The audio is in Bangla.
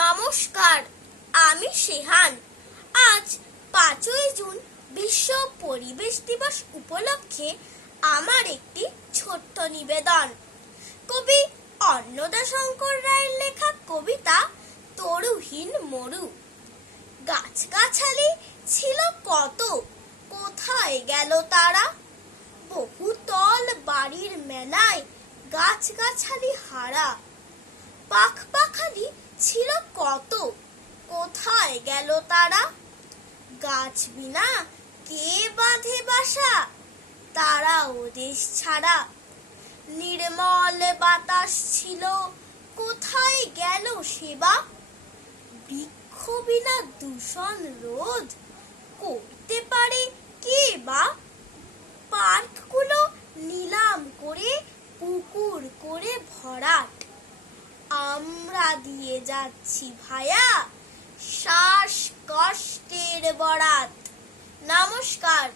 নমস্কার, আমি শেহান। আজ 5ই জুন বিশ্ব পরিবেশ দিবস উপলক্ষে আমার একটি ছোট্ট নিবেদন। কবি অন্নদাশঙ্কর রায়ের লেখা কবিতা তরুহীন মরু। গাছগাছালি ছিল কত, কোথায় গেল তারা? বহুতল বাড়ির মেলায় গাছগাছালি হারা। পাখপাখালি ছিল কত, কোথায় গেল তারা? গাছ বিনা কে বাঁধে বাসা, তারাও দেশ ছাড়া। নির্মল বাতাস ছিল, কোথায় গেল সেবা? বৃক্ষ বিনা দূষণ রোধ করতে পারে কে বা? পার্কগুলো নিলাম করে পুকুর করে ভরাট, আমরা দিয়ে যাচ্ছি ভায়া শ্বাসকষ্টের বরাত। নমস্কার।